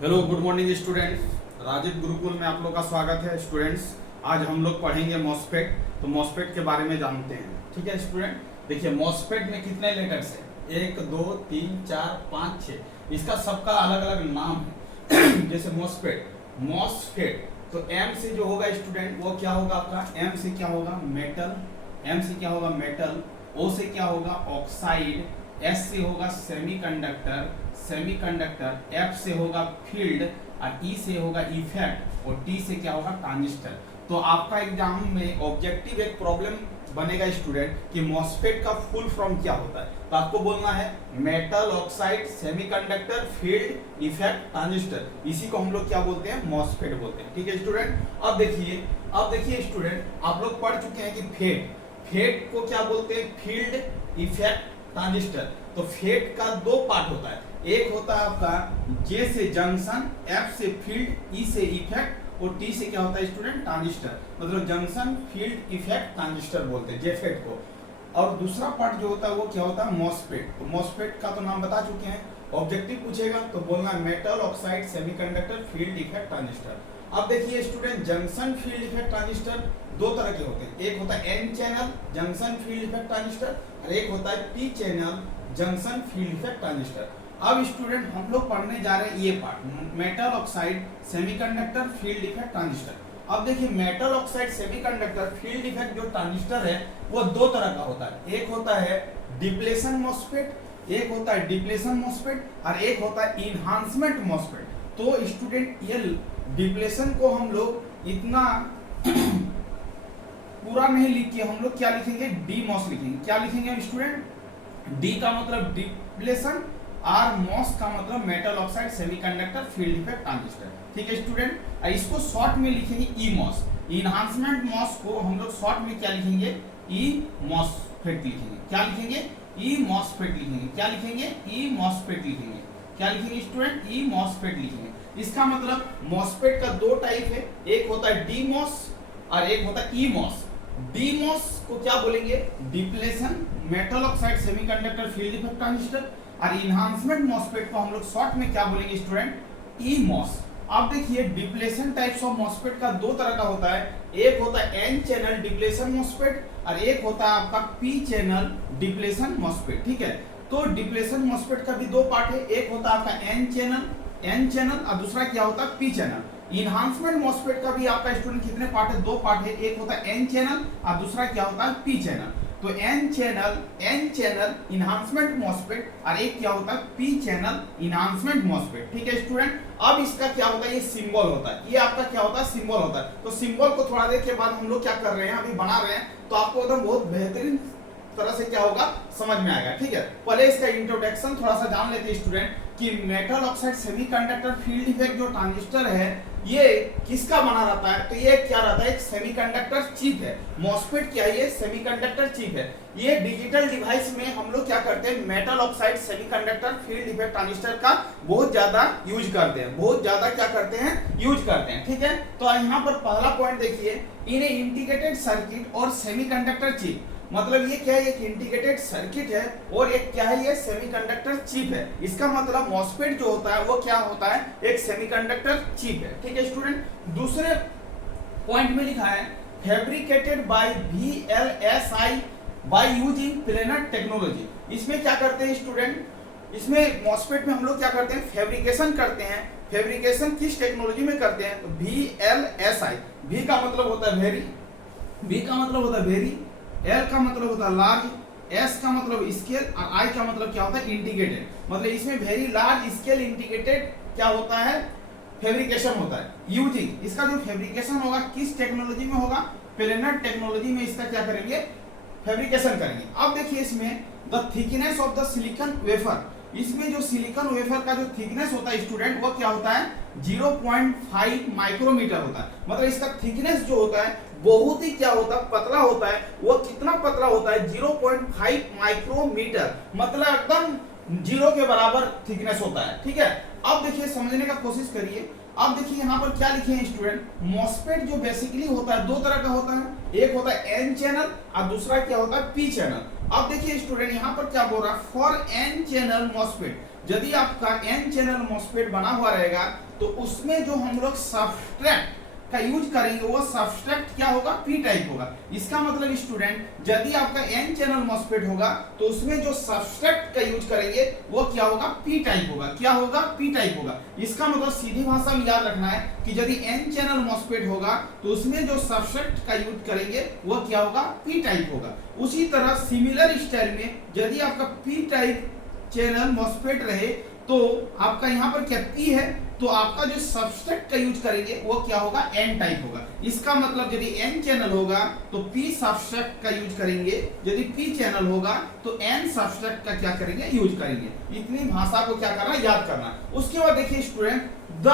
Hello good morning students. Rajiv Gurukul में आप लोग का स्वागत है स्टूडेंट्स। आज हम लोग पढ़ेंगे मॉस्फेट। तो मॉस्फेट के बारे में जानते हैं, ठीक है स्टूडेंट। देखिए मॉस्फेट में कितने लेटर्स हैं, 1 2 3 4 5 6। इसका सबका अलग अलग नाम है। जैसे मॉस्फेट तो एम से जो होगा स्टूडेंट वो क्या होगा आपका, एम से क्या होगा मेटल, एम से क्या होगा मेटल, ओ से क्या होगा ऑक्साइड, एस से होगा सेमीकंडक्टर, एफ से होगा फील्ड और ई से होगा इफेक्ट और टी से क्या होगा ट्रांजिस्टर। तो आपका एग्जाम में ऑब्जेक्टिव एक प्रॉब्लम बनेगा स्टूडेंट कि मॉस्फेट का फुल फॉर्म क्या होता है। तो आपको बोलना है metal, oxide, semiconductor, field, effect, transistor. इसी को हम लोग क्या बोलते हैं, मॉस्फेट बोलते हैं, ठीक है स्टूडेंट। अब देखिए स्टूडेंट, आप लोग पढ़ चुके हैं कि फेट को क्या बोलते हैं, फील्ड, इफेक्ट, ट्रांजिस्टर। तो फेट का दो पार्ट होता है, एक होता है आपका जे से जंक्शन, एफ से फील्ड, ई से इफेक्ट और टी से क्या होता है स्टूडेंट ट्रांजिस्टर। मतलब जंक्शन, फील्ड, इफेक्ट, ट्रांजिस्टर बोलते हैं जेफेट को। और दूसरा पार्ट जो होता है वो क्या होता है, मॉस्फेट। तो मॉस्फेट का तो नाम बता चुके हैं। ऑब्जेक्टिव पूछेगा तो बोलना है metal, oxide, semiconductor, field, effect, transistor. अब देखिए student, junction, field, effect, transistor दो तरह के होते हैं। एक होता है N channel junction field effect transistor और एक होता है P channel junction field effect transistor. अब स्टूडेंट हम लोग पढ़ने जा रहे हैं ये part, metal, oxide, semiconductor, field effect, transistor. अब देखिए metal, oxide, semiconductor, field effect जो ट्रांजिस्टर है वो दो तरह का होता है। एक होता है डिप्लेशन मॉस्फेट, और एक होता है इनहांसमेंट मॉस्फेट। तो स्टूडेंट ये डिप्लेशन को हम लोग इतना पूरा नहीं लिख के हम लोग क्या लिखेंगे, डी मॉस लिखेंगे। क्या लिखेंगे स्टूडेंट, डी का मतलब डिप्लेशन, आर मॉस का मतलब metal, oxide, semiconductor, field effect, transistor, ठीक है स्टूडेंट। इसको शॉर्ट में लिखेंगे ई मॉस। इनहांसमेंट मॉस को हम लोग शॉर्ट में क्या लिखेंगे, ई मॉसफेट लिखेंगे। क्या लिखेंगे, ई मॉसफेट लिखेंगे। क्या लिखेंगे, ई मॉसफेट लिखेंगे। क्या लिखेंगे स्टूडेंट, ई मॉसफेट लिखेंगे। इसका मतलब मॉसफेट का दो टाइप है, एक होता है डी मॉस और एक होता है ई मॉस। डी मॉस को क्या बोलेंगे, depletion, metal, oxide, semiconductor, field effect, transistor. और इनहांसमेंट मॉसफेट को हम लोग शॉर्ट में क्या बोलेंगे स्टूडेंट, ई मॉस। अब देखिए डिप्लेशन टाइप्स ऑफ मॉसफेट का दो तरह का होता है। एक होता है एन चैनल डिप्लेशन मॉसफेट और एक होता है आपका पी चैनल डिप्लेशन मॉसफेट, ठीक है। तो डिप्लेशन मॉसफेट का भी दो पार्ट है, एक होता है आपका एन चैनल और दूसरा क्या होता है पी चैनल। इनहांसमेंट मॉसफेट का भी आपका स्टूडेंट कितने पार्ट है, दो पार्ट है, एक होता है एन चैनल और दूसरा क्या होता है पी चैनल। तो एन चैनल इनहांसमेंट मॉसफेट और एक क्या होता है पी चैनल इनहांसमेंट मॉसफेट, ठीक है स्टूडेंट। अब इसका क्या होता है, ये सिंबल होता है, ये आपका क्या होता है, सिंबल होता है। तो सिंबल को थोड़ा देर के बाद हम लोग क्या कर रहे हैं, अभी बना रहे हैं, तो आपको एकदम बहुत बेहतरीन तरह से क्या होगा समझ में आएगा, ठीक है। पहले इसका इंट्रोडक्शन थोड़ा सा जान लेते हैं स्टूडेंट कि metal, oxide, semiconductor, field effect जो ट्रांजिस्टर है ये किसका बना रहता है, तो ये क्या रहता है, एक सेमीकंडक्टर चिप है। मॉसफेट क्या है, ये सेमीकंडक्टर चिप है। ये डिजिटल डिवाइस में हम लोग क्या करते हैं, metal, oxide, semiconductor, field effect, transistor का बहुत ज्यादा यूज करते हैं, बहुत ज्यादा क्या करते हैं, यूज करते हैं, ठीक है। तो यहाँ पर पहला पॉइंट देखिए, इन इंटीग्रेटेड सर्किट और सेमीकंडक्टर चिप। मतलब ये क्या है, एक इंटीग्रेटेड सर्किट है और एक क्या है, ये सेमीकंडक्टर चिप है। इसका मतलब मॉसफेट जो होता है वो क्या होता है, एक सेमीकंडक्टर चिप है, ठीक है स्टूडेंट। दूसरे पॉइंट में लिखा है fabricated by VLSI by using planar technology. इसमें क्या करते हैं स्टूडेंट, इसमें मॉसफेट में हम लोग क्या करते हैं, फैब्रिकेशन करते हैं। फैब्रिकेशन किस टेक्नोलॉजी में करते हैं, तो VLSI। V का मतलब होता है वेरी, V का मतलब होता है वेरी, L का मतलब होता है लार्ज, S का मतलब स्केल और I का मतलब क्या होता है, इंटीग्रेटेड। मतलब इसमें वेरी लार्ज स्केल इंटीग्रेटेड क्या होता है, फैब्रिकेशन होता है। यूजिंग, इसका जो फैब्रिकेशन होगा किस टेक्नोलॉजी में होगा, प्लेनर टेक्नोलॉजी में इसका क्या करेंगे, फैब्रिकेशन करेंगे। अब देखिए इसमें the thickness of the silicon wafer, इसमें जो सिलिकॉन वेफर का जो थिकनेस होता है स्टूडेंट वो क्या होता है, 0.5 माइक्रोमीटर होता है। मतलब इसका थिकनेस जो होता है बहुत ही क्या होता है, पतला होता है। वो कितना पतला होता है, 0.5 माइक्रोमीटर, मतलब एकदम जीरो के बराबर थिकनेस होता है, ठीक है। अब देखिए समझने का कोशिश करिए। अब देखिए यहाँ पर क्या लिखे हैं स्टूडेंट, मॉसफेट जो बेसिकली होता है दो तरह का होता है, एक होता है एन चैनल और दूसरा क्या होता है पी चैनल। अब देखिए स्टूडेंट यहाँ पर क्या बोल रहा है, फॉर एन चैनल मॉस्फेट, यदि आपका एन चैनल मॉस्फेट बना हुआ रहेगा तो उसमें जो हम लोग सबस्ट्रेट का यूज करेंगे वो सबस्ट्रेट क्या होगा, पी टाइप होगा। इसका मतलब स्टूडेंट यदि आपका एन चैनल मॉस्फेट होगा तो उसमें जो सबस्ट्रेट का यूज करेंगे वो क्या होगा, पी टाइप होगा। क्या होगा, पी टाइप होगा। इसका मतलब सीधी भाषा में याद रखना है कि यदि एन चैनल मॉस्फेट होगा तो उसमें जो सबस्ट्रेट का यूज करेंगे वो क्या होगा, पी टाइप होगा। उसी तरह सिमिलर स्टाइल में यदि आपका पी टाइप चैनल मॉस्फेट रहे तो आपका यहाँ पर क्या पी है तो आपका जो सबस्ट्रेट का यूज करेंगे वो क्या होगा, एन टाइप होगा। इसका मतलब यदि एन चैनल होगा तो पी सबस्ट्रेट का यूज करेंगे, यदि पी चैनल होगा तो एन सबस्ट्रेट का क्या करेंगे, यूज करेंगे। इतनी भाषा को क्या करना, याद करना। उसके बाद देखिए student, the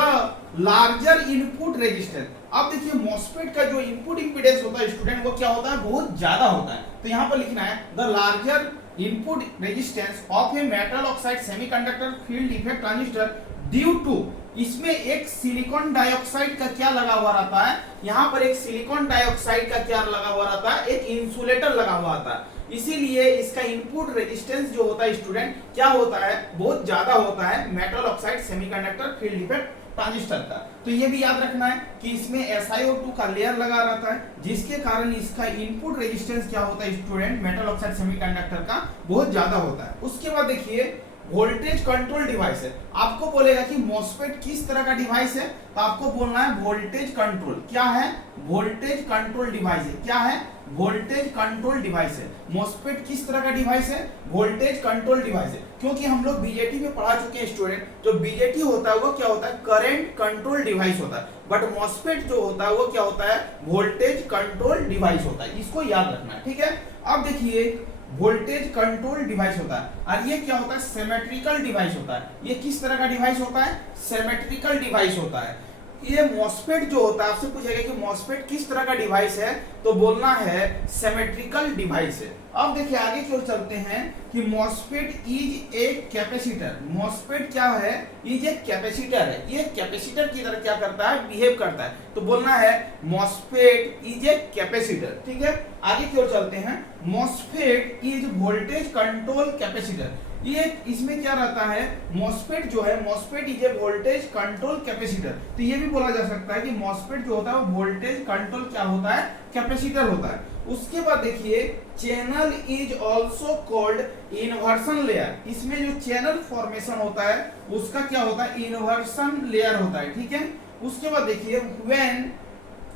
larger input resistance. अब देखिए मॉस्फेट का जो इनपुट इंपीडेंस होता है स्टूडेंट वो क्या होता है, बहुत ज्यादा होता है। तो यहाँ पर लिखना है the larger input resistance of a metal oxide semiconductor field effect transistor due to, इसमें एक सिलिकॉन डाइऑक्साइड का क्या लगा हुआ रहता है, यहाँ पर एक सिलिकॉन डाइऑक्साइड का क्या लगा हुआ रहता है, एक इंसुलेटर लगा हुआ था। इसीलिए इसका इनपुट रेजिस्टेंस जो होता है स्टूडेंट क्या होता है, बहुत ज्यादा होता है metal oxide semiconductor field effect transistor का। तो ये भी याद रखना है कि इसमें SiO2 का लेयर लगा रहता है जिसके कारण इसका इनपुट रेजिस्टेंस क्या होता है स्टूडेंट, मेटल ऑक्साइड सेमीकंडक्टर का बहुत ज्यादा होता है। उसके बाद देखिए वोल्टेज कंट्रोल डिवाइस है। आपको बोलेगा कि मॉस्फेट किस तरह का डिवाइस है, तो आपको बोलना है वोल्टेज कंट्रोल। क्या है, वोल्टेज कंट्रोल डिवाइस है। क्या है, वोल्टेज कंट्रोल डिवाइस है। मॉस्फेट किस तरह का डिवाइस है, वोल्टेज कंट्रोल डिवाइस है। क्योंकि हम लोग बीजेटी में पढ़ा चुके हैं स्टूडेंट, जो बीजेटी होता है वो क्या होता है, करंट कंट्रोल डिवाइस होता है। बट मॉस्फेट जो होता है वो क्या होता है, वोल्टेज कंट्रोल डिवाइस होता है। इसको याद रखना है, ठीक है। अब देखिए वोल्टेज कंट्रोल डिवाइस होता है और ये क्या होता है, सिमेट्रिकल डिवाइस होता है। ये किस तरह का डिवाइस होता है, सिमेट्रिकल डिवाइस होता है। ये मॉस्फेट जो होता है, आपसे पूछेगा कि मॉस्फेट किस तरह का डिवाइस है, तो बोलना है सिमेट्रिकल डिवाइस है। अब देखिए आगे की ओर चलते हैं कि MOSFET is a capacitor. MOSFET क्या है, इज ए कैपेसिटर है। ये कैपेसिटर की तरह क्या करता है, बिहेव करता है। तो बोलना है मॉस्फेट इज ए कैपेसिटर, ठीक है। आगे की ओर चलते हैं, MOSFET is voltage control capacitor. ये इसमें क्या रहता है, मॉस्फेट जो है, MOSFET is a voltage control capacitor. तो ये भी बोला जा सकता है कि मॉस्फेट जो होता है वो वोल्टेज कंट्रोल क्या होता है, कैपेसिटर होता है। उसके बाद देखिए channel is also called inversion layer. इसमें जो चैनल फॉर्मेशन होता है उसका क्या होता है, इन्वर्सन लेयर होता है, ठीक है। उसके बाद देखिए when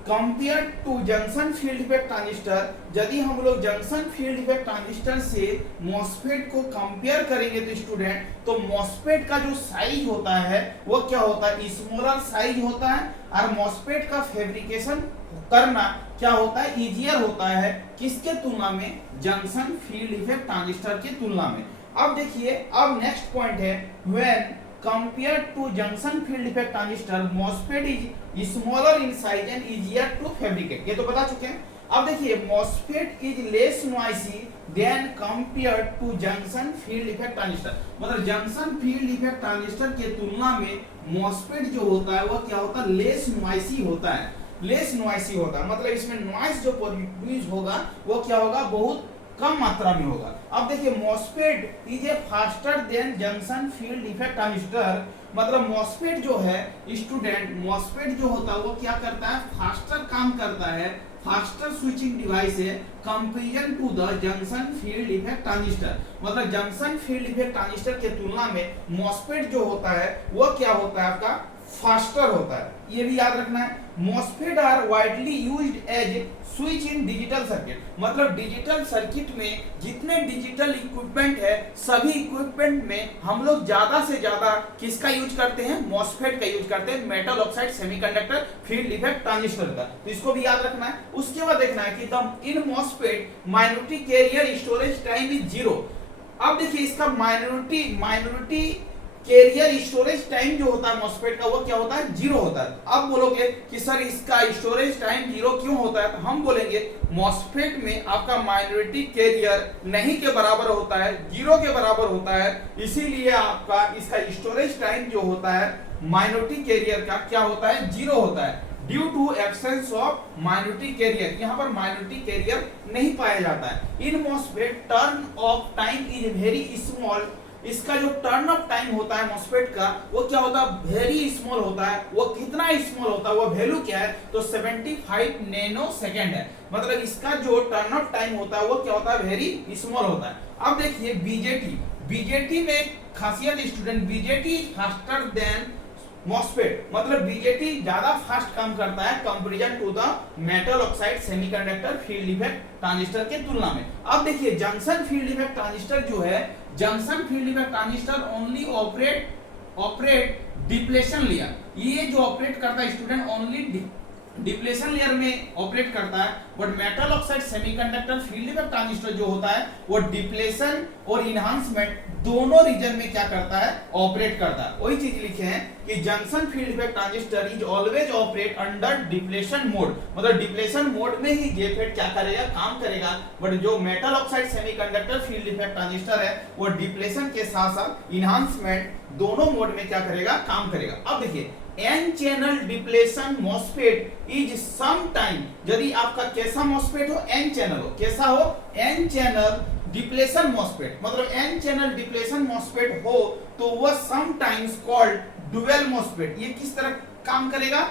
compare to junction field effect transistor, यदि हम लोग जंक्शन फील्ड इफेक्ट ट्रांजिस्टर से मॉस्फेट को कंपेयर करेंगे तो स्टूडेंट, तो मॉस्फेट का जो साइज होता है वो क्या होता है, स्मॉलर साइज होता है। और मॉस्फेट का फैब्रिकेशन करना क्या होता है, इजियर होता है। किसके तुलना में, जंक्शन फील्ड इफेक्ट ट्रांजिस्टर की तुलना में। अब देखिए अब नेक्स्ट पॉइंट है, when compared to junction field effect transistor MOSFET is smaller in size and easier to fabricate। ये तो बता चुके हैं। अब देखिए MOSFET is less noisy than compared to junction field effect transistor। मतलब जंक्शन फील्ड इफेक्ट ट्रांजिस्टर के तुलना में MOSFET जो होता है वो क्या होता है, लेस नॉइसी होता है। लेस नॉइसी होता है मतलब इसमें नॉइस जो प्रोड्यूस होगा वो क्या होगा, बहुत कम मात्रा में होगा। अब देखिए MOSFET is a faster than junction field effect transistor. मतलब मॉस्फेट जो है स्टूडेंट, मॉस्फेट जो होता है वो क्या करता है, फास्टर काम करता है, फास्टर स्विचिंग डिवाइस है comparison to the junction field effect transistor. मतलब जंक्शन फील्ड इफेक्ट ट्रांजिस्टर के तुलना में मॉस्फेट जो होता है वो क्या होता है, आपका फास्टर होता है। ये भी याद रखना है। MOSFET are widely used as switch in digital circuit. मतलब डिजिटल सर्किट में जितने डिजिटल इक्विपमेंट है सभी इक्विपमेंट में हम लोग ज्यादा से ज्यादा किसका यूज करते हैं, मॉस्फेट का यूज करते हैं, metal oxide semiconductor field effect transistor का। तो इसको भी याद रखना है। उसके बाद देखना है कि the in MOSFET minority carrier storage time is 0। अब देखिए इसका माइनॉरिटी कैरियर स्टोरेज टाइम जो होता है मॉस्फेट का वो क्या होता है, 0 होता है। अब बोलोगे कि सर इसका स्टोरेज टाइम 0 क्यों होता है, तो हम बोलेंगे मॉस्फेट में आपका माइनॉरिटी कैरियर नहीं के बराबर होता है, 0 के बराबर होता है। इसीलिए आपका इसका स्टोरेज टाइम जो होता है माइनॉरिटी कैरियर का क्या होता है, 0 होता है। Due to absence of minority carrier, यहाँ पर माइनॉरिटी कैरियर नहीं पाया जाता है। In MOSFET turn off time is very small, इसका जो टर्न ऑफ टाइम होता है मॉस्फेट का वो क्या होता है, वेरी स्मॉल होता है। वो कितना स्मॉल होता है, वो वैल्यू क्या है, तो 75 नैनो सेकेंड है। मतलब इसका जो टर्न ऑफ टाइम होता है वो क्या होता है, वेरी स्मॉल होता है। अब देखिए बीजेटी, बीजेटी में खासियत student, BJT faster than MOSFET, मतलब बीजेटी ज्यादा फास्ट काम करता है comparison to the metal oxide semiconductor field effect transistor के तुलना में। अब देखिए जंक्शन फील्ड इफेक्ट ट्रांजिस्टर जो है, junction field effect transistor only operate depletion layer, ये जो ऑपरेट करता है स्टूडेंट ओनली डिप्लेशन लेयर में ऑपरेट करता है। But metal oxide semiconductor field effect transistor जो होता है वो डिप्लेशन और इनहांसमेंट दोनों रीजन में क्या करता है, ऑपरेट करता है। वही चीज लिखे हैं कि junction field effect transistor is always operate under depletion mode, मतलब डिप्लेशन मोड में ही जेफेट क्या करेगा, काम करेगा। बट जो metal oxide semiconductor field effect transistor है वो डिप्लेशन के साथ साथ इनहांसमेंट दोनों मोड में क्या करेगा, काम करेगा। अब देखिए N channel depletion MOSFET is some time, यदि आपका कैसा मॉस्फेट हो, एन चैनल हो, कैसा हो, एन चैनल डिप्लेशन मॉस्फेट, मतलब एन चैनल डिप्लेशन मॉस्फेट हो तो वह some times called dual MOSFET. ये किस तरह काम करेगा,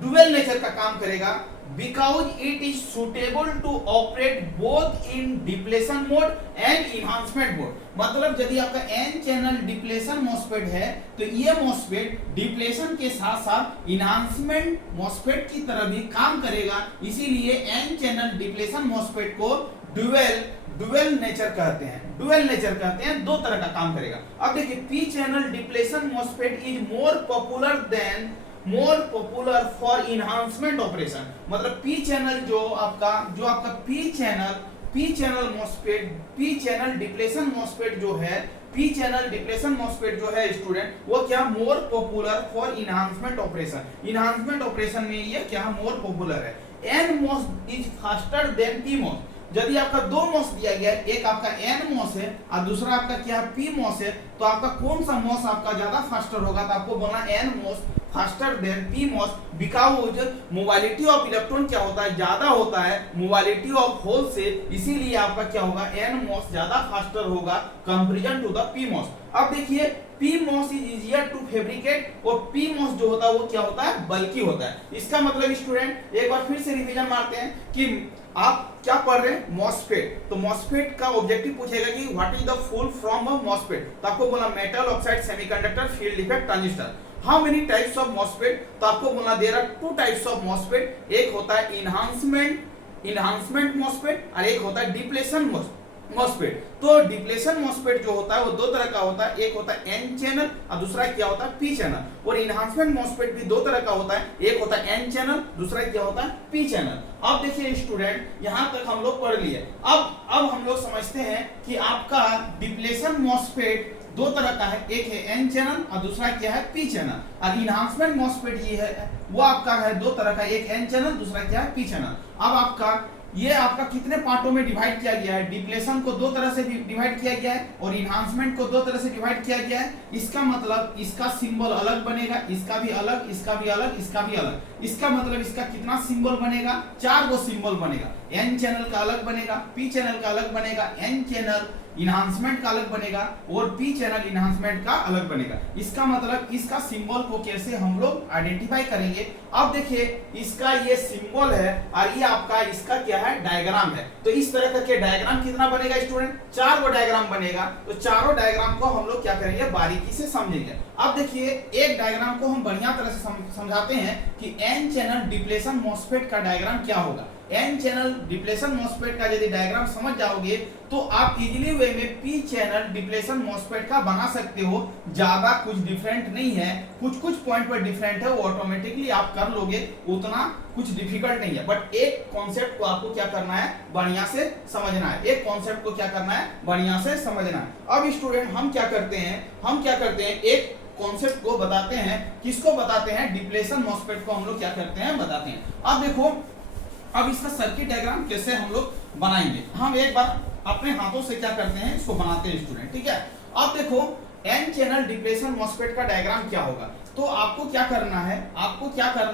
डुअल नेचर का काम करेगा, because it is suitable to operate both in depletion mode and enhancement mode. मतलब यदि आपका एन चैनल डिप्लेशन मॉस्फेट है तो ये मॉस्फेट डिप्लेशन के साथ साथ इनहांसमेंट मॉस्फेट की तरह भी काम करेगा, इसीलिए एन चैनल डिप्लेशन मॉस्फेट को डुअल नेचर कहते हैं। डुअल नेचर कहते हैं, दो तरह का काम करेगा। अब देखिए P channel depletion MOSFET is more popular for enhancement operation, मतलब पी चैनल जो आपका P channel MOSFET, P channel depletion MOSFET जो है, पी चैनल डिप्लेशन मॉस्फेट जो है स्टूडेंट, वो क्या more popular for enhancement operation, enhancement operation में ये क्या मोर पॉपुलर है। N MOS is faster than P MOS, यदि आपका दो मॉस दिया गया है, एक आपका एन मॉस है और दूसरा आपका क्या है, पी मॉस है, तो आपका कौन सा मॉस आपका ज्यादा फास्टर होगा, तो आपको बोलना N MOS faster than P MOS, because mobility of electron क्या होता है, ज्यादा होता है मोबाइलिटी ऑफ होल से, इसीलिए आपका क्या होगा, एन मॉस ज्यादा फास्टर होगा comparison to the P MOS. अब देखिए P MOS is easier to fabricate, और पी मॉस जो होता है वो क्या होता है, बल्कि होता है। इसका मतलब स्टूडेंट एक बार फिर से रिवीजन मारते हैं कि आप क्या पढ़ रहे हैं, मॉस्फेट, तो मॉस्फेट का ऑब्जेक्टिव पूछेगा कि what is the full form of MOSFET, तो आपको बोला metal oxide semiconductor field effect transistor. How many types of MOSFET, तो आपको बोलना there are two types of MOSFET, एक होता है इनहांसमेंट मॉस्फेट और एक होता है डिप्लेशन मॉस्फेट। तो डिप्लेशन मॉस्फेट जो होता है वो दो तरह का होता है, एक होता है एन चैनल और दूसरा क्या होता है, पी चैनल। और इनहांसमेंट मॉस्फेट भी दो तरह का होता है, एक होता है एन चैनल, दूसरा क्या होता है, पी चैनल। अब देखिए स्टूडेंट यहां तक हम लोग पढ़ लिए। अब हम लोग समझते हैं कि आपका डिप्लेशन मॉस्फेट दो तरह का है, एक है एन चैनल और दूसरा क्या है, पी चैनल। और इनहांसमेंट मॉस्फेट ये है वो आपका है दो तरह का, एक एन चैनल दूसरा क्या है, पी चैनल। अब आपका कितने पार्टों में डिवाइड किया गया है, डिप्लेशन को दो तरह से डिवाइड किया गया है और इनहांसमेंट को दो तरह से डिवाइड किया गया है। इसका मतलब इसका सिंबल अलग बनेगा, इसका भी अलग, इसका भी अलग, इसका भी अलग। इसका मतलब इसका कितना सिंबल बनेगा, 4 गो सिंबल बनेगा। एन चैनल का अलग बनेगा, पी चैनल का अलग बनेगा, एन चैनल इनहांसमेंट का अलग बनेगा और पी चैनल इनहांसमेंट का अलग बनेगा। इसका मतलब इसका सिंबल को कैसे हम लोग आइडेंटिफाई करेंगे। अब देखिए इसका ये सिंबल है और ये आपका इसका क्या है, डायग्राम है। तो इस तरह का के डायग्राम कितना बनेगा स्टूडेंट, 4 गो डायग्राम बनेगा। तो चारों डायग्राम को हम लोग क्या करेंगे, बारीकी से समझेंगे। अब देखिए एक डायग्राम को हम बढ़िया तरह से समझाते हैं कि एन चैनल डिप्लेशन मॉस्फेट का डायग्राम क्या होगा। एन चैनल डिप्लेशन मॉस्फेट का यदि डायग्राम समझ जाओगे तो आप इजीली वे में पी चैनल डिप्लेशन मॉस्फेट का बना सकते हो। ज्यादा कुछ डिफरेंट नहीं है, कुछ पॉइंट पर डिफरेंट है, वो ऑटोमेटिकली आप कर लोगे, उतना कुछ डिफिकल्ट नहीं है। बट एक कॉन्सेप्ट को आपको क्या करना है, बढ़िया से समझना है। एक कॉन्सेप्ट को क्या करना है, बढ़िया से समझना है। अब स्टूडेंट हम क्या करते हैं, एक कॉन्सेप्ट को बताते हैं। किसको बताते हैं, डिप्लेशन मॉस्फेट को हम लोग क्या करते हैं, बताते हैं। अब देखो अब इसका सर्किट डायग्राम कैसे हम लोग बनाएंगे, हम एक बार अपने हाथों से क्या करते हैं, इसको बनाते हैं स्टूडेंट, ठीक है। अब देखो एन चैनल डिप्लेशन मॉसफेट का डायग्राम क्या होगा। तो आपको क्या करना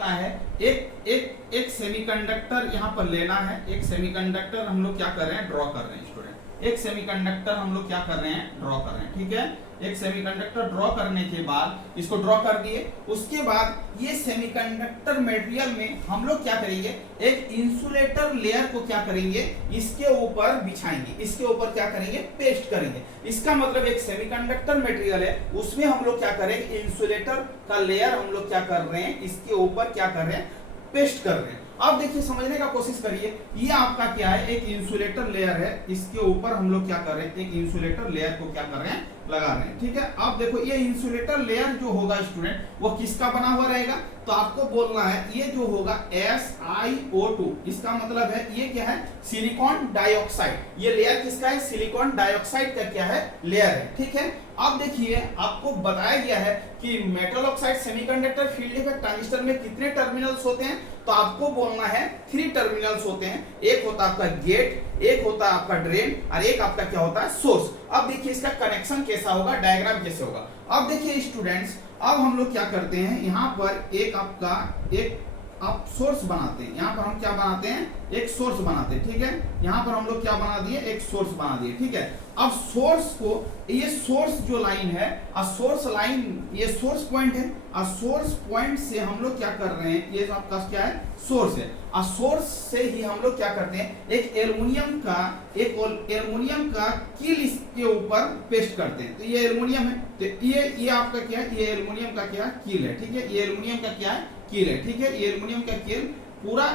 है, एक सेमीकंडक्टर यहाँ पर लेना है। एक सेमीकंडक्टर हम लोग क्या कर रहे हैं, ड्रॉ कर रहे हैं स्टूडेंट। एक सेमीकंडक्टर हम लोग क्या कर रहे हैं, ड्रॉ कर रहे हैं, ठीक है। एक सेमीकंडक्टर ड्रॉ करने के बाद इसको ड्रॉ कर दिए, उसके बाद ये सेमीकंडक्टर मटेरियल में हम लोग क्या करेंगे, एक इंसुलेटर लेयर को क्या करेंगे, इसके ऊपर बिछाएंगे, इसके ऊपर क्या करेंगे, पेस्ट करेंगे। इसका मतलब एक सेमीकंडक्टर मटेरियल है, उसमें हम लोग क्या करेंगे, इंसुलेटर का लेयर हम लोग क्या कर रहे हैं, इसके ऊपर क्या कर रहे हैं, पेस्ट कर रहे हैं। अब देखिए समझने का कोशिश करिए, ये आपका क्या है, एक इंसुलेटर लेयर है, इसके ऊपर हम लोग क्या कर रहे हैं, एक इंसुलेटर लेयर को क्या कर रहे हैं, लगा रहे हैं, ठीक है। अब देखो ये इंसुलेटर लेयर जो होगा स्टूडेंट, वो किसका बना हुआ रहेगा, तो आपको बोलना है ये जो होगा SiO2, इसका मतलब है ये क्या है, सिलिकॉन डाइऑक्साइड। ये लेयर किसका है, सिलिकॉन डाइऑक्साइड का क्या है, लेयर है, ठीक है। अब देखिए आपको बताया गया है कि metal oxide semiconductor field effect transistor में कितने टर्मिनल्स होते हैं, तो आपको बोलना है 3 टर्मिनल्स होते हैं। एक होता है आपका गेट, एक होता है आपका ड्रेन, और एक आपका क्या होता है, सोर्स। अब देखिए इसका कनेक्शन कैसा होगा, डायग्राम कैसे होगा। अब देखिए स्टूडेंट्स, अब हम लोग क्या करते हैं, यहाँ पर एक आपका एक आप सोर्स बनाते हैं, यहाँ पर हम क्या बनाते हैं, एक सोर्स बनाते हैं, ठीक है। यहाँ पर हम लोग क्या बना दिए, एक सोर्स बना दिए, ठीक है। अब सोर्स को, ये सोर्स जो लाइन है, सोर्स लाइन, ये सोर्स पॉइंट है, और सोर्स पॉइंट से हम लोग क्या कर रहे हैं, ये आपका क्या है, सोर्स है, और सोर्स से ही हम लोग क्या करते हैं, एक एल्युमिनियम का कील इसके ऊपर पेस्ट करते हैं। तो ये एल्युमिनियम है, तो ये आपका क्या है, ये एल्युमिनियम का क्या कील है, ठीक है। ये एल्युमिनियम का क्या है, कील है, ठीक है। ये एल्युमिनियम का कील पूरा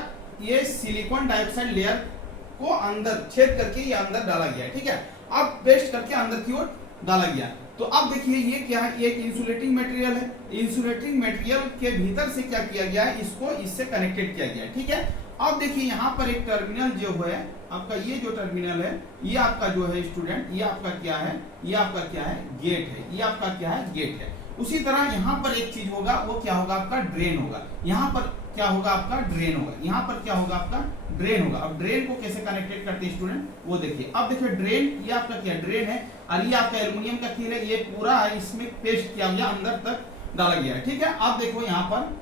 ये सिलिकॉन डाइऑक्साइड लेयर को अंदर छेद करके ये अंदर डाला गया है, ठीक है। अब पेस्ट करके अंदर की ओर डाला गया। तो अब देखिए ये क्या है, ये एक इंसुलेटिंग मटेरियल है। इंसुलेटिंग मटेरियल के भीतर से क्या किया गया है, इसको इससे कनेक्टेड किया गया है, ठीक है। अब देखिए यहाँ पर एक टर्मिनल जो है आपका, ये जो टर्मिनल है, ये आपका जो है स्टूडेंट, ये आपका क्या है, ये आपका क्या है, गेट है, ये आपका क्या है, गेट है। उसी तरह यहाँ पर एक चीज होगा, वो क्या होगा, आपका ड्रेन होगा। यहाँ पर क्या होगा, आपका ड्रेन होगा। यहाँ पर क्या होगा, आपका ड्रेन होगा। अब ड्रेन को कैसे कनेक्टेड करते हैं स्टूडेंट, वो देखिए। अब देखिए ड्रेन, ये आपका क्या ड्रेन है, और ये आपका एल्युमिनियम का कील है, ये पूरा इसमें पेस्ट किया गया, अंदर तक डाला गया है, ठीक है। अब देखो यहाँ पर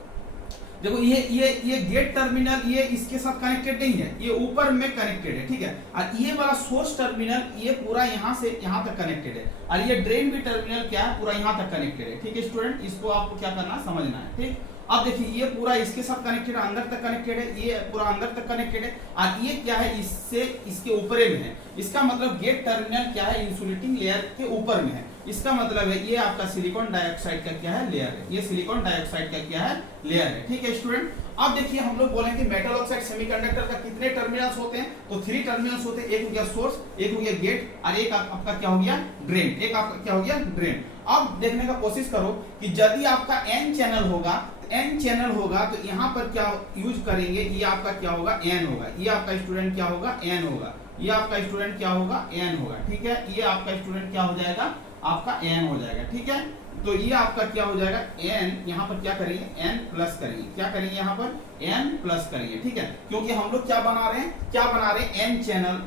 देखो, ये गेट टर्मिनल ये इसके साथ कनेक्टेड नहीं है, ये ऊपर में कनेक्टेड है, ठीक है। और ये वाला सोर्स टर्मिनल ये पूरा यहाँ से यहाँ तक कनेक्टेड है, और ये ड्रेन भी टर्मिनल क्या है, पूरा यहाँ तक कनेक्टेड है, ठीक है स्टूडेंट। इसको आपको क्या करना, समझना है, ठीक। अब देखिए ये पूरा इसके साथ कनेक्टेड है, अंदर तक कनेक्टेड है, ये पूरा अंदर तक कनेक्टेड है, और ये क्या है, इससे इसके ऊपर में है। इसका मतलब गेट टर्मिनल क्या है, इंसुलेटिंग लेयर के ऊपर में है। इसका मतलब है ये आपका सिलिकॉन डाइऑक्साइड का क्या है, लेयर है। ये सिलिकॉन डाइऑक्साइड का क्या है, लेयर है, ठीक है स्टूडेंट। अब देखिए हम लोग बोलेंगे मेटल ऑक्साइड सेमीकंडक्टर का कितने टर्मिनल्स होते हैं, तो 3 टर्मिनल्स होते हैं। एक हो गया सोर्स, एक हो गया गेट, और एक आपका क्या हो गया, ड्रेन। एक आपका क्या हो गया, ड्रेन। अब देखने का कोशिश करो कि यदि आपका एन चैनल होगा, एन चैनल होगा, तो यहाँ पर क्या यूज करेंगे, ये आपका क्या होगा, एन होगा। ये आपका स्टूडेंट क्या होगा, एन होगा। ये आपका स्टूडेंट क्या होगा, एन होगा, ठीक है। ये आपका स्टूडेंट क्या हो जाएगा, आपका एन हो जाएगा, ठीक है। तो ये आपका क्या हो जाएगा, एन, यहाँ पर क्या करेंगे, एन प्लस करेंगे। क्या करेंगे, यहाँ पर एन प्लस करेंगे, ठीक है। क्योंकि हम लोग क्या बना रहे हैं, क्या बना रहे हैं, एन चैनल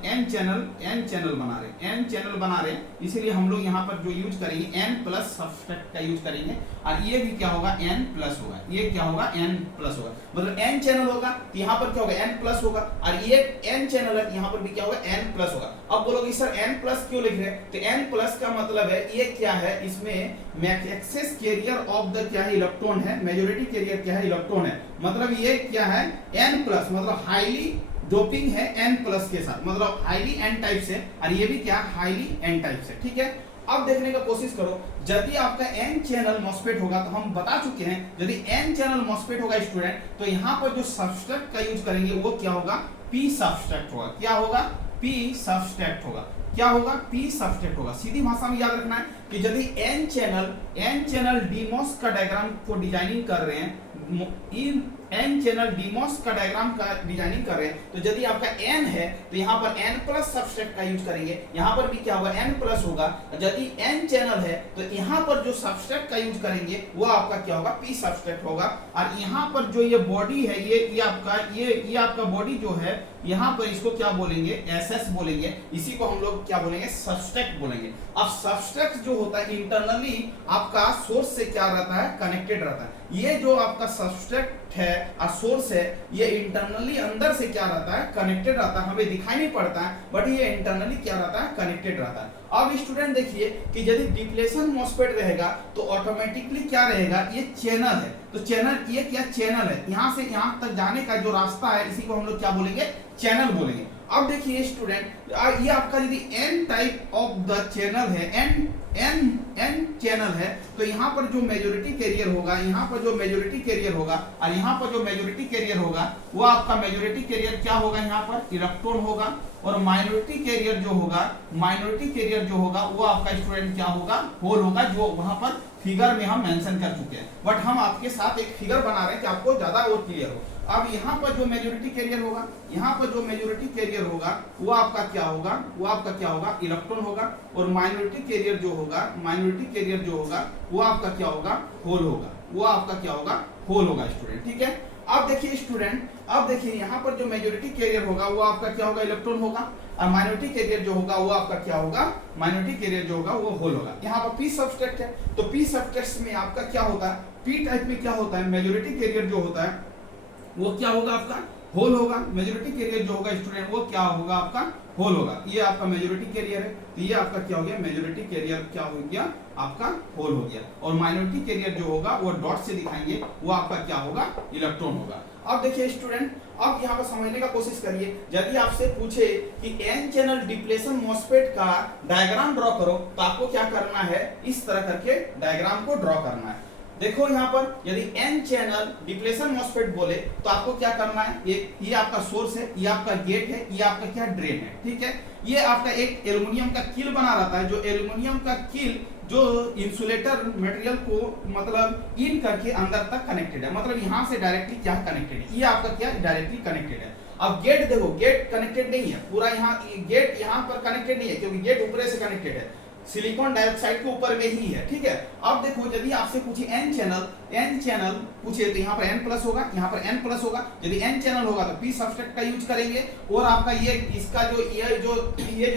बना रहे हैं, एन चैनल बना रहे हैं। इसीलिए हम लोग यहाँ पर जो यूज करेंगे, एन प्लस सब्सट्रैक्ट का यूज करेंगे, और ये भी क्या होगा, एन प्लस होगा। ये क्या होगा, एन प्लस होगा। मतलब एन चैनल होगा तो यहाँ पर क्या होगा, एन प्लस होगा, और ये एन चैनल है, यहाँ पर भी क्या होगा, एन प्लस होगा। अब बोलोगे सर एन प्लस क्यों लिख रहे हैं, तो एन प्लस का मतलब है ये क्या है, इसमें एक्सेस कैरियर ऑफ द क्या है, इलेक्ट्रॉन है, मेजॉरिटी कैरियर क्या है, इलेक्ट्रॉन है। मतलब ये क्या है, एन प्लस, मतलब हाईली डोपिंग है एन प्लस के साथ, मतलब हाईली एन टाइप से, और ये भी क्या, हाईली एन टाइप से, ठीक है। अब देखने का कोशिश करो, यदि आपका एन चैनल मॉसफेट होगा, तो हम बता चुके हैं यदि एन चैनल मॉसफेट होगा स्टूडेंट, तो यहाँ पर जो सब्सट्रैक्ट का यूज करेंगे वो क्या होगा, पी सब्सट्रैक्ट होगा। क्या होगा, पी सब्सट्रैक्ट होगा। क्या होगा, पी सब्सट्रैक्ट होगा। सीधी भाषा में याद रखना है कि यदि एन चैनल डीमॉस का डायग्राम को डिजाइनिंग कर रहे हैं, एन चैनल डीमॉस का डायग्राम का डिजाइनिंग कर रहे हैं, तो यदि आपका एन है तो यहाँ पर एन प्लस सब्सट्रैक्ट का यूज करेंगे। यहाँ पर भी क्या होगा, एन प्लस होगा। यदि एन चैनल है तो यहाँ पर जो सब्सट्रैक्ट का यूज करेंगे वो आपका क्या होगा, पी सब्सट्रैक्ट होगा। और यहाँ पर जो ये बॉडी है, ये आपका बॉडी जो है, यहाँ पर इसको क्या बोलेंगे, एस एस बोलेंगे। इसी को हम लोग क्या बोलेंगे, सबस्ट्रैक्ट बोलेंगे। अब सबस्ट्रैक्ट जो होता है इंटरनली आपका सोर्स से क्या रहता है, कनेक्टेड रहता है। ये जो आपका सबस्ट्रैक्ट है और सोर्स है, ये इंटरनली अंदर से क्या रहता है, कनेक्टेड रहता है। हमें दिखाई नहीं पड़ता है बट ये इंटरनली क्या रहता है, कनेक्टेड रहता है। अब स्टूडेंट देखिए कि यदि डिप्लेशन मॉसफेट रहेगा तो ऑटोमेटिकली क्या रहेगा, ये चैनल है। तो चैनल, ये क्या चैनल है, यहाँ से यहाँ तक जाने का जो रास्ता है इसी को हम लोग क्या बोलेंगे, चैनल बोलेंगे। अब देखिए स्टूडेंट, ये आपका यदि N type of the channel है, एन चैनल है, तो यहाँ पर जो मेजॉरिटी कैरियर होगा, यहाँ पर जो मेजॉरिटी कैरियर होगा और यहाँ पर जो मेजॉरिटी कैरियर होगा, वो आपका मेजॉरिटी कैरियर क्या होगा, यहाँ पर इलेक्ट्रॉन होगा। और माइनॉरिटी कैरियर जो होगा, माइनॉरिटी कैरियर जो होगा वो आपका स्टूडेंट क्या होगा, होल होगा, जो वहां पर फिगर में हम मेंशन कर चुके हैं। बट हम आपके साथ एक फिगर बना रहे हैं कि आपको ज्यादा और क्लियर हो। अब यहाँ पर जो मेजॉरिटी कैरियर होगा, यहाँ पर जो मेजॉरिटी कैरियर होगा वो आपका क्या होगा, वो आपका क्या होगा, इलेक्ट्रॉन होगा। और माइनॉरिटी कैरियर जो होगा, माइनॉरिटी कैरियर जो होगा वो आपका क्या होगा, होल होगा, वो आपका क्या होगा, होल होगा स्टूडेंट। ठीक है, अब देखिए स्टूडेंट, अब देखिए यहाँ पर जो मेजॉरिटी कैरियर होगा वो आपका क्या होगा, इलेक्ट्रॉन होगा। और माइनॉरिटी कैरियर जो होगा वो आपका क्या होगा, माइनॉरिटी कैरियर जो होगा वो होल होगा। यहाँ पर पी सबस्ट्रैक्ट है, तो पी सबस्ट्रैक्ट में आपका क्या होता है, पी टाइप में क्या होता है, मेजॉरिटी कैरियर जो होता है वो क्या होगा, आपका होल होगा। मेजॉरिटी कैरियर जो होगा स्टूडेंट वो क्या होगा, आपका होल होगा। ये आपका मेजॉरिटी कैरियर है, तो ये आपका क्या हो गया, मेजॉरिटी कैरियर क्या हो गया, आपका होल हो गया। और माइनॉरिटी कैरियर जो होगा वो डॉट से दिखाएंगे, वो आपका क्या होगा, इलेक्ट्रॉन होगा। अब देखिए स्टूडेंट, अब यहाँ पर समझने का कोशिश करिए, यदि आपसे पूछे कि एन चैनल डिप्लेशन मॉसफेट का डायग्राम ड्रॉ करो, तो आपको क्या करना है, इस तरह करके डायग्राम को ड्रॉ करना है। देखो यहाँ पर यदि एन चैनल डिप्लेशन मॉसफेट बोले तो आपको क्या करना है, ये आपका सोर्स है, ये आपका गेट है, ये आपका क्या ड्रेन है। ठीक है, ये आपका एक एल्युमिनियम का किल बना रहता है, जो एल्युमिनियम का किल जो इंसुलेटर मटेरियल को मतलब इन करके अंदर तक कनेक्टेड है, मतलब यहाँ से डायरेक्टली क्या कनेक्टेड है, ये आपका क्या डायरेक्टली कनेक्टेड है। अब गेट देखो, गेट कनेक्टेड नहीं है पूरा, यहाँ गेट यहाँ पर कनेक्टेड नहीं है क्योंकि गेट ऊपर से कनेक्टेड है, सिलिकॉन डाइऑक्साइड के ऊपर में ही है। ठीक है, अब देखो यदि आपसे पूछे एन चैनल पूछे तो यहाँ पर एन प्लस होगा, यहाँ पर एन प्लस होगा। यदि एन चैनल होगा तो पी सबस्ट्रैक्ट का यूज करेंगे। और आपका ये इसका जो ये जो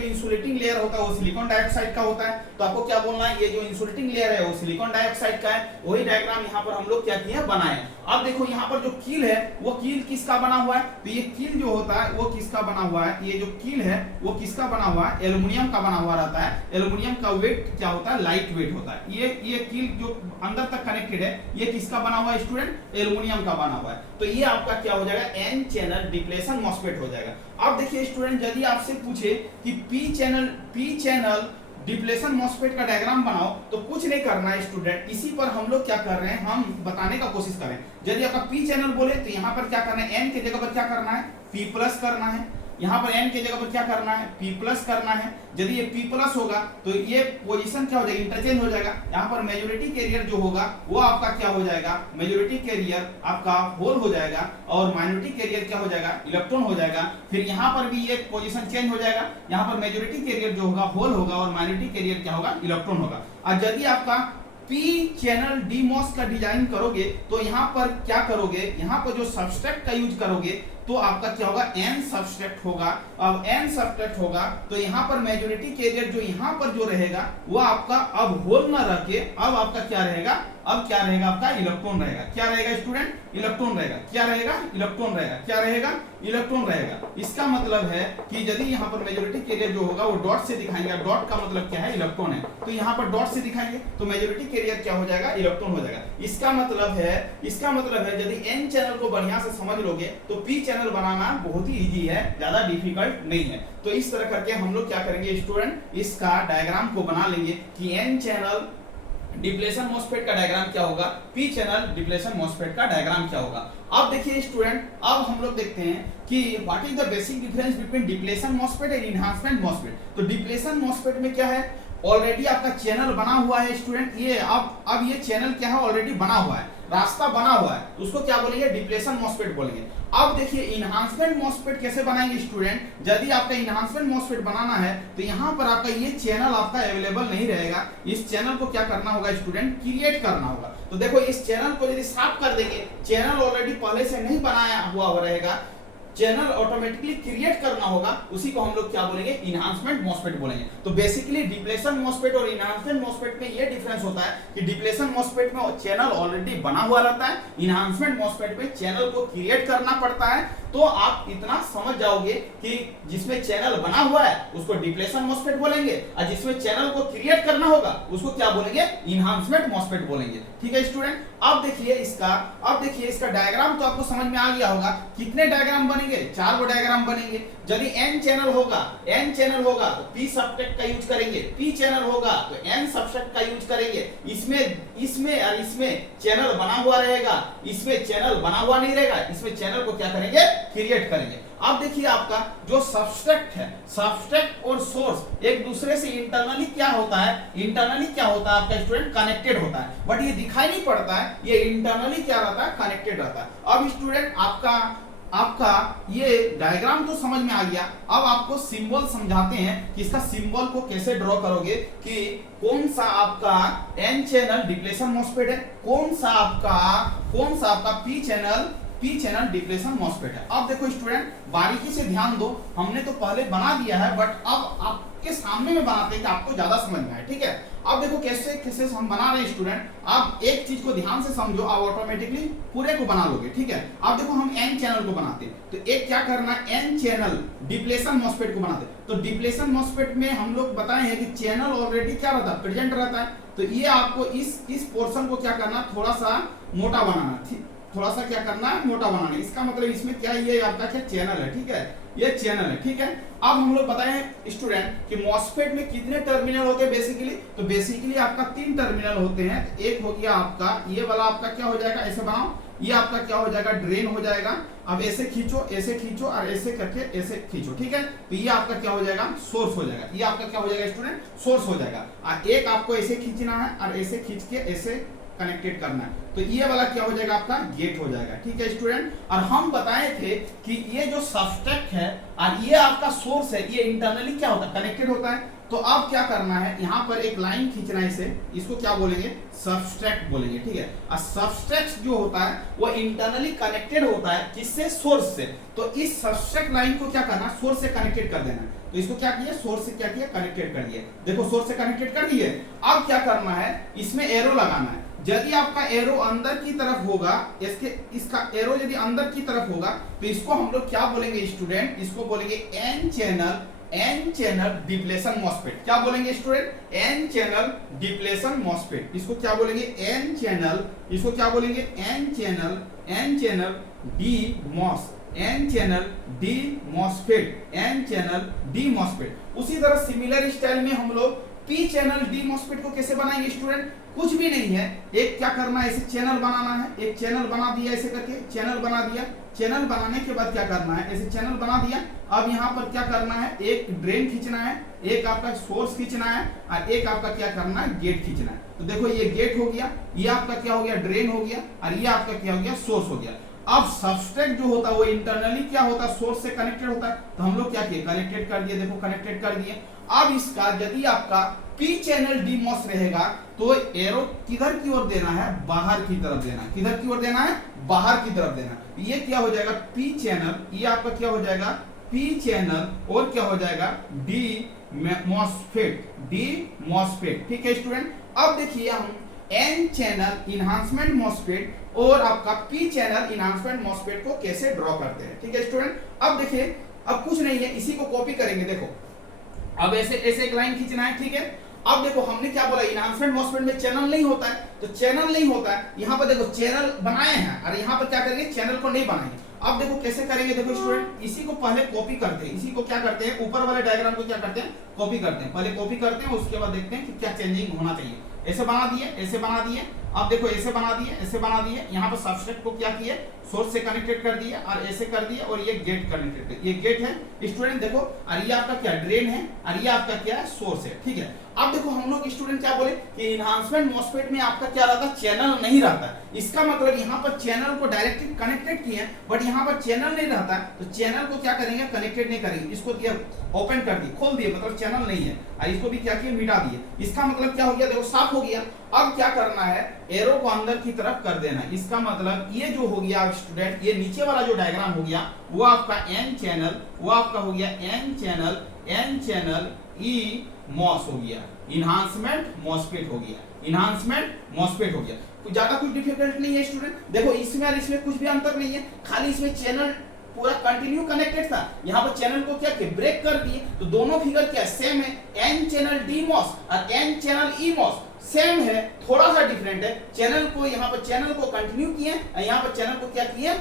इंसुलेटिंग लेयर होता है वो सिलिकॉन डाइऑक्साइड का होता है, तो आपको क्या बोलना है, ये जो इंसुलेटिंग लेयर है वो सिलिकॉन डाइऑक्साइड का है। वही डायग्राम यहाँ पर हम लोग क्या किए, बनाए। अब देखो यहाँ पर जो कील है वो कील किसका बना हुआ है, तो ये कील जो होता है वो किसका बना हुआ है, ये जो कील है वो किसका बना हुआ है, एल्युमिनियम का बना हुआ रहता है। एल्युमिनियम का वेट क्या होता है, लाइट वेट होता है। ये कील जो अंदर तक कनेक्टेड है ये किसका बना हुआ है स्टूडेंट, एल्युमिनियम का बना हुआ है। तो ये आपका क्या हो जाएगा, एन चैनल डिप्लेशन मॉसफेट हो जाएगा। अब देखिए स्टूडेंट, यदि आपसे पूछे कि पी चैनल डिप्लेशन मॉसफेट का डायग्राम बनाओ, तो कुछ नहीं करना है स्टूडेंट, इसी पर हम लोग क्या कर रहे हैं, हम बताने का कोशिश करें। यदि आपका पी चैनल बोले तो यहाँ पर क्या करना है, एन की जगह पर क्या करना है, पी प्लस करना है। यहाँ पर एन की जगह पर क्या करना है, पी प्लस करना है। यदि ये पी प्लस होगा तो ये पोजीशन क्या हो जाएगी, इंटरचेंज हो जाएगा। यहाँ पर मेजॉरिटी कैरियर जो होगा वो आपका क्या हो जाएगा, मेजॉरिटी कैरियर आपका होल हो जाएगा और माइनॉरिटी कैरियर क्या हो जाएगा, इलेक्ट्रॉन हो जाएगा। फिर यहाँ पर भी ये पोजीशन चेंज हो जाएगा, यहाँ पर मेजॉरिटी कैरियर जो होगा होल होगा और माइनॉरिटी कैरियर क्या होगा, इलेक्ट्रॉन होगा। और यदि आपका पी चैनल डीमॉस का डिजाइन करोगे तो यहाँ पर क्या करोगे, यहाँ पर जो सबस्ट्रैक्ट का यूज करोगे तो आपका क्या होगा, एन सबस्ट्रैक्ट होगा। अब एन सबस्ट्रैक्ट होगा तो यहाँ पर मेजॉरिटी कैरियर जो यहाँ पर जो रहेगा वो आपका अब होल ना रह के अब आपका क्या रहेगा, अब क्या रहेगा, आपका इलेक्ट्रॉन रहेगा। क्या रहेगा स्टूडेंट, इलेक्ट्रॉन रहेगा। क्या रहेगा, इलेक्ट्रॉन रहेगा। क्या रहेगा, इलेक्ट्रॉन रहेगा। इसका मतलब है कि यदि यहाँ पर मेजॉरिटी कैरियर जो होगा वो डॉट से दिखाएंगे, डॉट का मतलब क्या है, इलेक्ट्रॉन है, तो यहाँ पर डॉट से दिखाएंगे तो मेजॉरिटी कैरियर क्या हो जाएगा, इलेक्ट्रॉन हो जाएगा। इसका मतलब है यदि एन चैनल को बढ़िया से समझ लोगे तो पी चैनल बनाना बहुत ही इजी है, ज्यादा डिफिकल्ट नहीं है। तो इस तरह करके हम लोग क्या करेंगे स्टूडेंट, इसका डायग्राम को बना लेंगे कि एन चैनल डिप्लेशन मॉसफेट का डायग्राम क्या होगा, पी चैनल डिप्लेशन मॉसफेट का डायग्राम क्या होगा। अब देखिए स्टूडेंट, अब हम लोग देखते हैं कि what is the basic difference between depletion MOSFET and enhancement MOSFET. तो डिप्लेशन मॉसफेट में क्या है, ऑलरेडी आपका चैनल बना हुआ है स्टूडेंट, ये अब ये चैनल क्या है, ऑलरेडी बना हुआ है, रास्ता बना हुआ है, उसको क्या बोलेंगे, डिप्लेशन मॉसफेट बोलेंगे। अब देखिए इनहांसमेंट मॉसफेट कैसे बनाएंगे स्टूडेंट, यदि आपका इनहांसमेंट मॉसफेट बनाना है तो यहाँ पर आपका ये चैनल आपका अवेलेबल नहीं रहेगा। इस चैनल को क्या करना होगा स्टूडेंट, क्रिएट करना होगा। तो देखो इस चैनल को यदि साफ कर देंगे, चैनल ऑलरेडी पहले से नहीं बनाया हुआ रहेगा, चैनल ऑटोमेटिकली क्रिएट करना होगा, उसी को हम लोग क्या बोलेंगे, इनहांसमेंट मॉसफेट बोलेंगे। तो बेसिकली डिप्लेशन मॉसफेट और इनहांसमेंट मॉसफेट में ये डिफरेंस होता है कि डिप्लेशन मॉसफेट में चैनल ऑलरेडी बना हुआ रहता है, इनहांसमेंट मॉसफेट में चैनल को क्रिएट करना पड़ता है। तो आप इतना समझ जाओगे कि जिसमें चैनल बना हुआ है उसको डिप्लेशन मॉसफेट बोलेंगे, और जिसमें चैनल को क्रिएट करना होगा उसको क्या बोलेंगे, इनहांसमेंट मॉसफेट बोलेंगे। ठीक है स्टूडेंट, अब देखिए इसका डायग्राम तो आपको समझ में आ गया होगा। कितने डायग्राम बनेंगे, 4 गो डायग्राम बनेंगे। यदि n चैनल होगा तो p सबट्रैक्ट का यूज करेंगे, p चैनल होगा तो n सबट्रैक्ट का यूज करेंगे। इसमें और इसमें चैनल बना हुआ रहेगा, इसमें चैनल बना हुआ नहीं रहेगा, इसमें चैनल को क्या करेंगे, क्रिएट करेंगे। अब देखिए आपका जो सबस्ट्रैक्ट है, सबस्ट्रैक्ट और सोर्स एक दूसरे से इंटरनली क्या होता है आपका स्टूडेंट, कनेक्टेड होता है, बट ये दिखाई नहीं पड़ता है, ये इंटरनली क्या रहता है, कनेक्टेड रहता है। अब स्टूडेंट आपका ये डायग्राम तो समझ में आ गया। अब आपको सिंबल समझाते हैं कि इसका सिंबल को कैसे ड्रॉ करोगे, कि कौन सा आपका एन चैनल डिप्लेशन मॉसफेट है, कौन सा आपका पी चैनल डिप्लेशन मॉसफेट है। अब देखो स्टूडेंट बारीकी से ध्यान दो, हमने तो पहले बना दिया है, बट अब आपके सामने में बनाते हैं कि आपको ज्यादा समझ में आए। ठीक है, अब देखो कैसे हम बना रहे हैं स्टूडेंट, आप एक चीज को ध्यान से समझो, आप ऑटोमेटिकली पूरे को बना लोगे। ठीक है, अब देखो हम एन चैनल को बनाते हैं, तो एक क्या करना है, एन चैनल डिप्लेशन मॉसफेट को बनाते हैं। तो डिप्लेशन मॉसफेट में हम लोग बताए हैं कि चैनल ऑलरेडी क्या रहता है, प्रेजेंट रहता है। तो ये आपको इस पोर्शन को क्या करना, थोड़ा सा मोटा बनाना, थोड़ा सा क्या करना है, मोटा बनाना। इसका मतलब इसमें क्या, ये आपका क्या चैनल है। ठीक है, ये चैनल है। ठीक है, अब हम लोग बताए हैं स्टूडेंट कि मॉसफेट में कितने टर्मिनल होते हैं बेसिकली, तो बेसिकली आपका 3 टर्मिनल होते हैं। एक हो गया आपका ये वाला, आपका क्या हो जाएगा, ऐसे बनाओ, ये आपका क्या हो जाएगा, ड्रेन हो जाएगा। अब ऐसे खींचो और ऐसे करके ऐसे खींचो। ठीक है, तो ये आपका क्या हो जाएगा, सोर्स हो जाएगा। ये आपका क्या हो जाएगा स्टूडेंट, सोर्स हो जाएगा। और एक आपको ऐसे खींचना है और ऐसे खींच के ऐसे कनेक्टेड करना है, तो ये वाला क्या हो जाएगा, आपका गेट हो जाएगा। ठीक है स्टूडेंट, और हम बताए थे कि ये जो सबस्ट्रैक्ट है और ये आपका सोर्स है, ये इंटरनली क्या होता है, कनेक्टेड होता है। तो अब क्या करना है, यहाँ पर एक लाइन खींचना है, इसको क्या बोलेंगे, सबस्ट्रैक्ट बोलेंगे। ठीक है, और सबस्ट्रैक्ट जो होता है वो इंटरनली कनेक्टेड होता है, किससे, सोर्स से। तो इस सबस्ट्रैक्ट लाइन को क्या करना, सोर्स से कनेक्टेड कर देना। तो इसको क्या किया, सोर्स से क्या किया, कनेक्टेड कर दिया। देखो सोर्स से कनेक्टेड कर दिए। अब क्या करना है, इसमें एरो लगाना है। यदि आपका एरो अंदर की तरफ होगा, इसका एरो यदि अंदर की तरफ होगा, तो इसको हम लोग क्या बोलेंगे स्टूडेंट, इसको बोलेंगे एन चैनल डिप्लेशन मॉसफेट। क्या बोलेंगे student, N channel depletion MOSFET. इसको क्या बोलेंगे, एन चैनल, इसको क्या बोलेंगे, एन चैनल डी मॉसफेट। उसी तरह सिमिलर स्टाइल में हम लोग पी चैनल डी मॉसफेट को कैसे बनाएंगे स्टूडेंट, कुछ भी नहीं है, एक क्या करना है, ऐसे चैनल बनाना है। एक चैनल बना दिया, ऐसे करके चैनल बना दिया। चैनल बनाने के बाद क्या करना है, ऐसे चैनल बना दिया। अब यहाँ पर क्या करना है, एक ड्रेन खींचना है, एक आपका सोर्स खींचना है, और एक आपका क्या करना है, गेट खींचना है। तो देखो ये गेट हो गया, ये आपका क्या हो गया, ड्रेन हो गया, और ये आपका क्या हो गया, सोर्स हो गया। अब सबस्ट्रैक्ट जो होता है वो इंटरनली क्या होता है, सोर्स से कनेक्टेड होता है। तो हम लोग क्या किए, कनेक्टेड कर दिए। देखो कनेक्टेड कर दिए। अब इसका यदि आपका पी चैनल डी मॉस रहेगा, तो एरो किधर की ओर देना है, बाहर की तरफ देना। किधर की ओर देना है, बाहर की तरफ देना। ये क्या हो जाएगा, पी चैनल, ये आपका क्या हो जाएगा, पी चैनल, और क्या हो जाएगा, डी मॉसफेट। ठीक है स्टूडेंट, अब देखिए हम एन चैनल इनहांसमेंट मॉसफेट और आपका पी चैनल इनहांसमेंट मॉसफेट को कैसे ड्रॉ करते हैं। ठीक है स्टूडेंट, अब देखिए, अब कुछ नहीं है, इसी को कॉपी करेंगे। देखो अब ऐसे एक लाइन खींचना है। ठीक है, अब देखो हमने क्या बोला, इनहांसमेंट मॉसफेट में चैनल नहीं होता है, तो चैनल नहीं होता है। यहाँ पर देखो चैनल बनाए हैं, और यहाँ पर क्या करेंगे, चैनल को नहीं बनाएंगे। अब देखो कैसे करेंगे, देखो स्टूडेंट, इसी को पहले कॉपी करते हैं, इसी को क्या करते हैं, ऊपर वाले डायग्राम को क्या करते हैं, कॉपी करते हैं। पहले कॉपी करते हैं, उसके बाद देखते हैं कि क्या चेंजिंग होना चाहिए। ऐसे बना दिए, ऐसे बना दिए। अब देखो ऐसे बना दिए, ऐसे बना दिए। यहाँ पर सबस्ट्रैक्ट को क्या किए, सोर्स से कनेक्टेड कर दिए, और ऐसे कर दिए, और ये गेट कनेक्टेड कर, ये गेट है स्टूडेंट। देखो, और ये आपका क्या, ड्रेन है, और ये आपका क्या है, सोर्स है। ठीक है, अब देखो हम लोग स्टूडेंट क्या बोले कि इनहांसमेंट मॉसफेट में आपका क्या रहता है, चैनल नहीं रहता है। इसका मतलब यहाँ पर चैनल को डायरेक्टली कनेक्टेड किए, बट यहाँ पर चैनल नहीं रहता है। तो चैनल को क्या करेंगे, कनेक्टेड नहीं करेंगे। इसको दिया, ओपन कर दिए, खोल दिए, मतलब चैनल नहीं है, और इसको भी क्या किए, मिटा दिए। इसका मतलब क्या हो गया, देखो साफ हो गया। अब क्या करना है, एरो को अंदर की तरफ कर देना है। इसका मतलब ये जो हो गया स्टूडेंट, ये नीचे वाला जो डायग्राम हो गया वो आपका एन चैनल, वो आपका हो गया एन चैनल ई मॉस हो गया, इन्हांसमेंट मॉसफेट हो गया, इन्हांसमेंट मॉसफेट हो गया। तो ज्यादा कुछ डिफिकल्ट नहीं है स्टूडेंट। देखो इसमें और इसमें कुछ भी अंतर नहीं है, खाली इसमें चैनल पूरा कंटिन्यू कनेक्टेड था, यहाँ पर चैनल को क्या किया, ब्रेक कर दिए। तो दोनों फिगर क्या सेम है, एन चैनल डी मॉस और एन चैनल ई मॉस सेम है, थोड़ा सा डिफरेंट है। चैनल को यहाँ पर चैनल को कंटिन्यू किए और यहाँ पर चैनल को क्या किए,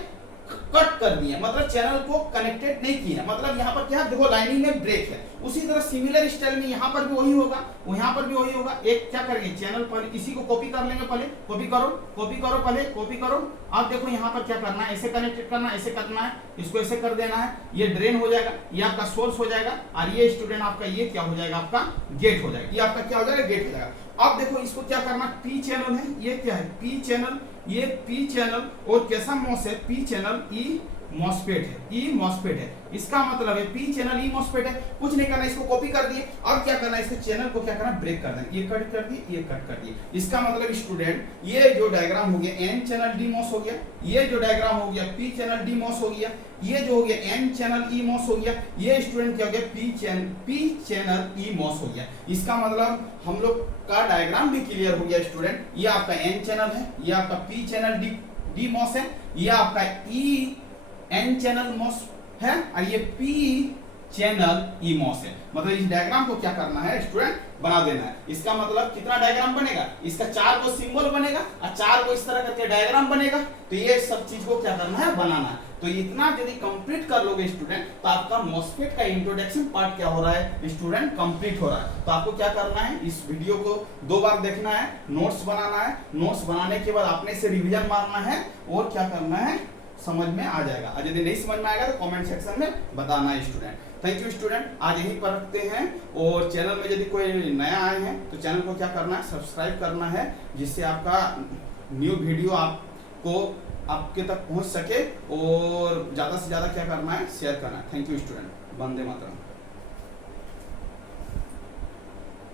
कट कर दिए, मतलब चैनल को कनेक्टेड नहीं किया, मतलब यहाँ पर क्या देखो लाइनिंग में ब्रेक है। उसी तरह सिमिलर स्टाइल में यहाँ पर भी वही होगा, यहाँ पर भी वही होगा। एक क्या करेंगे, चैनल पर इसी को कॉपी कर लेंगे, पहले कॉपी करो पहले कॉपी करो। अब देखो यहाँ पर क्या करना है, ऐसे कनेक्टेड करना है, ऐसे करना है, इसको ऐसे कर देना है, ये ड्रेन हो जाएगा, ये आपका सोर्स हो जाएगा और ये स्टूडेंट आपका ये क्या हो जाएगा, आपका गेट हो जाएगा, ये आपका क्या हो जाएगा, गेट हो जाएगा। अब देखो इसको क्या करना, पी चैनल है, ये क्या है पी चैनल, ये पी चैनल और कैसा मॉस है, पी चैनल ई मॉसफेट है, ई मॉसफेट है। इसका मतलब है पी चैनल ई मॉसफेट है। कुछ नहीं करना, इसको कॉपी कर दिए। अब क्या करना है, इसके चैनल को क्या करना, ब्रेक कर देना, ये कट कर दिए, ये कट कर दिए। इसका मतलब स्टूडेंट ये जो डायग्राम हो गया एन चैनल डी मॉस हो गया, ये जो डायग्राम हो गया पी चैनल डी मॉस हो गया, ये जो हो गया एन चैनल ई मॉस हो गया, ये स्टूडेंट क्या हो गया पी चैनल ई मॉस हो गया। इसका मतलब हम लोग का डायग्राम भी क्लियर हो गया स्टूडेंट। ये आपका एन चैनल है, ये आपका पी चैनल डी मॉस है, ये आपका ई एन चैनल मॉस है और ये पी चैनल ई मॉस है। मतलब इस डायग्राम को क्या करना है स्टूडेंट, बना देना है। इसका मतलब कितना डायग्राम बनेगा, इसका 4 को सिंबल बनेगा और 4 को इस तरह करके डायग्राम बनेगा। तो ये सब चीज को क्या करना है, बनाना है। तो इतना यदि कंप्लीट कर लोगे स्टूडेंट तो आपका मॉसफेट का इंट्रोडक्शन पार्ट क्या हो रहा है स्टूडेंट, कंप्लीट हो रहा है। तो आपको क्या करना है, इस वीडियो को 2 बार देखना है, नोट्स बनाना है, नोट्स बनाने के बाद अपने से रिवीजन मारना है और क्या करना है, समझ में आ जाएगा। और यदि नहीं समझ में आएगा तो कमेंट सेक्शन में बताना है स्टूडेंट। थैंक यू स्टूडेंट, आज यही पर रखते हैं। और चैनल में यदि कोई नया आए हैं तो चैनल को क्या करना है, सब्सक्राइब करना है, जिससे आपका न्यू वीडियो आपको आपके तक पहुंच सके और ज़्यादा से ज़्यादा क्या करना है, शेयर करना है। Thank you student, Vande Mataram.